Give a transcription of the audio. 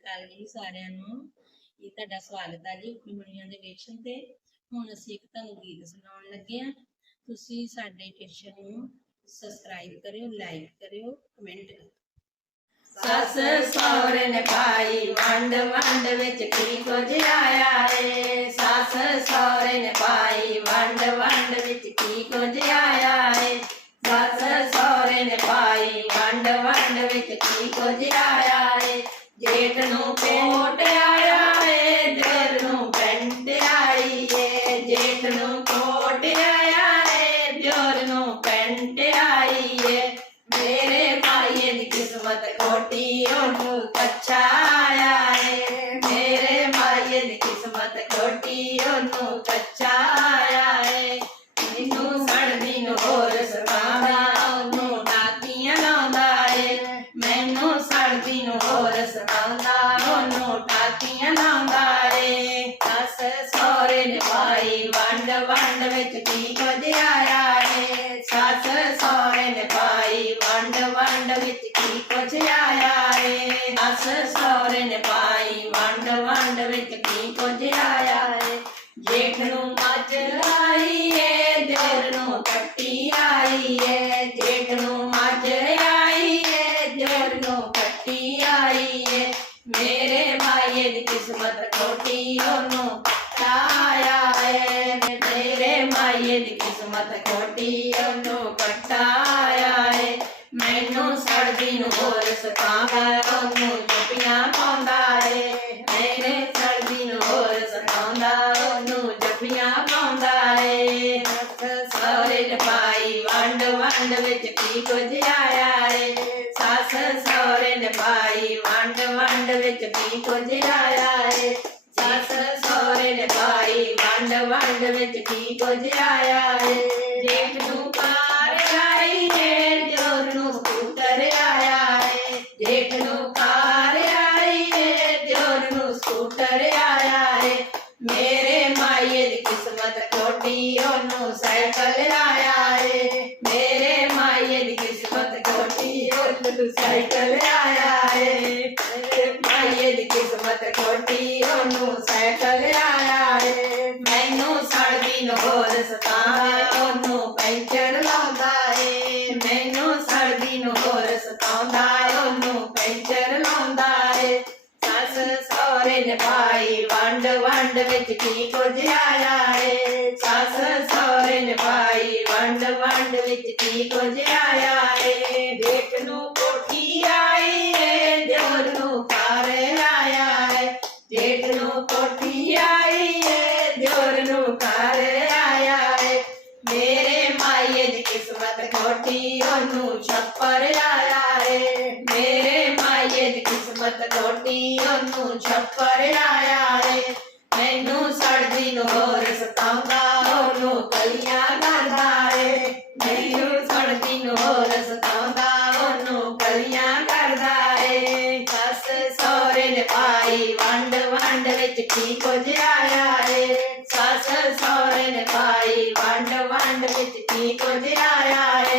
ਅਕਾਲ ਜੀ ਸਾਰਿਆਂ ਨੂੰ। ਇਹ ਤੁਹਾਡਾ ਸਵਾਗਤ ਹੈ ਜੀ ਕੁੜੀਆਂ ਦੇ ਵੇਸ਼ਨ ਤੇ। ਹੁਣ ਅਸੀਂ ਇੱਕ ਤੁਹਾਨੂੰ ਗੀਤ ਸੁਣਾਉਣ ਲੱਗੇ ਆ ਤੁਸੀਂ ਸਾਡੇ ਸਟੇਸ਼ਨ ਨੂੰ ਸਬਸਕ੍ਰਾਈਬ ਕਰਿਓ ਲਾਈਕ ਕਰਿਓ ਕਮੈਂਟ ਕਰਿਓ। ਸੱਸ ਸਹੁਰੇ ਨੇ ਪਾਈ ਵੰਡ ਵੰਡ ਵਿੱਚ ਕੀ ਕੁਝ ਆਇਆ ਏ? ਸੱਸ ਸਹੁਰੇ ਨੇ ਪਾਈ ਵੰਡ ਵੰਡ ਵਿੱਚ ਕੀ ਕੁਝ ਆਇਆ ਏ? ਸੱਸ ਸਹੁਰੇ ਨੇ ਪਾਈ ਵੰਡ ਵੰਡ ਵਿੱਚ ਕੀ ਕੁਝ ਆਇਆ ਜੇਠ ਨੂੰ ਕੋਟ ਆਇਆ ਏ ਦੇਰ ਨੂੰ ਪੈਂਟ ਆਈ ਏ, ਜੇਠ ਨੂੰ ਕੋਟ ਆਇਆ ਏ ਦਿਓਰ ਨੂੰ ਪੈਂਟ ਆਈ ਏ। ਮੇਰੇ ਭਾਈਏ ਦੀ ਕਿਸਮਤ ਕੋਟੀ ਉਹਨੂੰ ਕੱਚਾ ਆਇਆ ਏ। ਮੇਰੇ ਭਾਈਏ ਦੀ ਕਿਸਮਤ ਖੋਟੀ, ਉਹਨੂੰ ਕੱਚਾ ਆਇਆ ਏ ਮੈਨੂੰ ਸੜਦੀ ਨੂੰ ਹੋਰ ਸੁਣਾਉਂਦਾ ਉਹਨੂੰ ਟਾਕੀਆਂ ਲਾਉਂਦਾ ਏ ਮੈਨੂੰ ਸੜਦੀ ਨੂੰ ਹੋਰ ਸੁਣਾਉਂਦਾ ਉਹਨੂੰ ਟਾਕੀਆਂ ਲਾਉਂਦਾ ਏ ਸੱਸ ਸਹੁਰੇ ਨੇ ਵੰਡ ਵੰਡ ਵਿੱਚ ਕੀ ਕੁਝ ਆਇਆ ਏ ਸੱਸ ਸਹੁਰੇ ਨੇ ਪਾਈ ਵੰਡ ਵੰਡ ਵਿੱਚ ਕੀ ਕੁਝ ਆਇਆ ਏ ਸੱਸ ਸਹੁਰੇ ਨੇ ਪਾਈ ਵੰਡ ਵੰਡ ਵਿੱਚ ਕੀ ਕੁਝ ਏ ਜੇਠ ਨੂੰ ਮੱਝ ਲਾਈ ਏ ਦੇਰ ਨੂੰ ਕੱਟੀ ਆਈ ਏ। ਜੇਠ ਨੂੰ ਮੱਝ ਆਈ ਏ ਦੇਰ ਨੂੰ ਕੱਟੀ ਆਈ ਏ। ਮੇਰੇ ਮਾਏ ਦੀ ਕਿਸਮਤ ਖੋਟੀ, ਉਹਨੂੰ ਕਾਇਆ ਏ ਮੇਰੇ ਮਾਏ ਦੀ ਕਿਸਮਤ ਖੋਟੀ ਉਹਨੂੰ ਕਟਾਇਆ ਮੈਨੂੰ ਸੜਦੀ ਨੂੰ ਹੋਰ ਸਤਾਉਂਦਾ ਉਹਨੂੰ ਜੱਪੀਆਂ ਪਾਉਂਦਾ ਏ ਮੇਰੇ ਸੜਦੀ ਨੂੰ ਹੋਰ ਸਤਾਉਂਦਾ ਉਹਨੂੰ ਜੱਪੀਆਂ ਪਾਉਂਦਾ ਏ ਸਾਰੇ ਪਾਈ ਵੰਡ ਵੰਡ ਵਿੱਚ ਕੀ ਕੁਝ ਆਇਆ ਏ ਸੱਸ ਸਹੁਰੇ ਨੇ ਪਾਈ ਵੰਡ ਵੰਡ ਵਿੱਚ ਕੀ ਕੁਝ ਆਇਆ ਏ ਸੱਸ ਸਹੁਰੇ ਨੇ ਪਾਈ ਵੰਡ ਵੰਡ ਵਿੱਚ ਕੀ ਕੁਝ ਆਇਆ ਏ ਜੇਠ ਨੂੰ ਕਾਰ ਆਈ ਏ ਜੋਰ ਨੂੰ ਸਕੂਟਰ ਆਇਆ ਏ ਜੇਠ ਨੂੰ ਕਾਰ ਆਈ ਏ ਜੋਰ ਨੂੰ ਸਕੂਟਰ ਆਇਆ ਏ ਮੇਰੇ ਮਾਏ ਦੀ ਕਿਸਮਤ ਖੋਟੀ ਉਹਨੂੰ ਸਾਈਕਲ ਆਇਆ ਏ ਮੇਰੇ ਮਾਈਏ ਦੀ ਕਿਸਮਤ ਖੋਟੀ ਉਹਨੂੰ ਸਾਈਕਲ ਆਇਆ ਏ ਮੇਰੇ ਮਾਏ ਦੀ ਕਿਸਮਤ ਖੋਟੀ ਉਹਨੂੰ ਸਾਈਕਲ ਆਇਆ ਏ ਮੈਨੂੰ ਸੜਦੀ ਨੂੰ ਹੋਰ ਸਤਾਉਂਦਾ ਉਹਨੂੰ ਪੈਂਚਰ ਲਾਉਂਦਾ ਏ। ਮੈਨੂੰ ਸਰਦੀ ਨੂੰ ਹੋਰ ਸਤਾਉਂਦਾ ਉਹਨੂੰ ਪੈਂਚਰ ਲਾਉਂਦਾ ਏ। ਸੱਸ ਸਹੁਰੇ ਨੇ ਪਾਈ ਵੰਡ ਵੰਡ ਵਿੱਚ ਕੀ ਕੁਝ ਆਇਆ ਏ। ਸੱਸ ਸਹੁਰੇ ਨੇ ਪਾਈ ਵੰਡ ਵੰਡ ਵਿੱਚ ਕੀ ਕੁਝ ਆਇਆ ਏ। ਦੇਖ ਨੂੰ ਕੋਠੀ ਆਈ ਏ, ਦਿਓਰ ਨੂੰ ਘਰ ਆਇਆ ਏ। ਦੇਖ ਨੂੰ ਕੋਠੀ ਆਈ ਏ, ਦਿਓਰ ਨੂੰ ਘਰ किस्मत खोटी ओनू छप्पर लाया रे मेरे माये दी किस्मत खोटी ओनू छप्पर लाया रे ਮੈਨੂੰ ਸੜਦੀ ਨੂੰ ਹੋਰ ਸਤਾਉਂਦਾ, ਉਹਨੂੰ ਕਲੀਆਂ ਗਾਂਦਾ ਰੇ ਮੈਨੂੰ ਸੜਦੀ ਨੂੰ ਹੋਰ ਸਤਾਉਂਦਾ, ਉਹਨੂੰ ਕਲੀਆਂ ਵਿੱਚ ਕੀ ਕੁਝ ਆਇਆ ਏ। ਸੱਸ ਸਹੁਰੇ ਨੇ ਪਾਈ ਵੰਡ ਵੰਡ ਵਿੱਚ ਕੀ ਕੁਝ ਆਇਆ ਏ।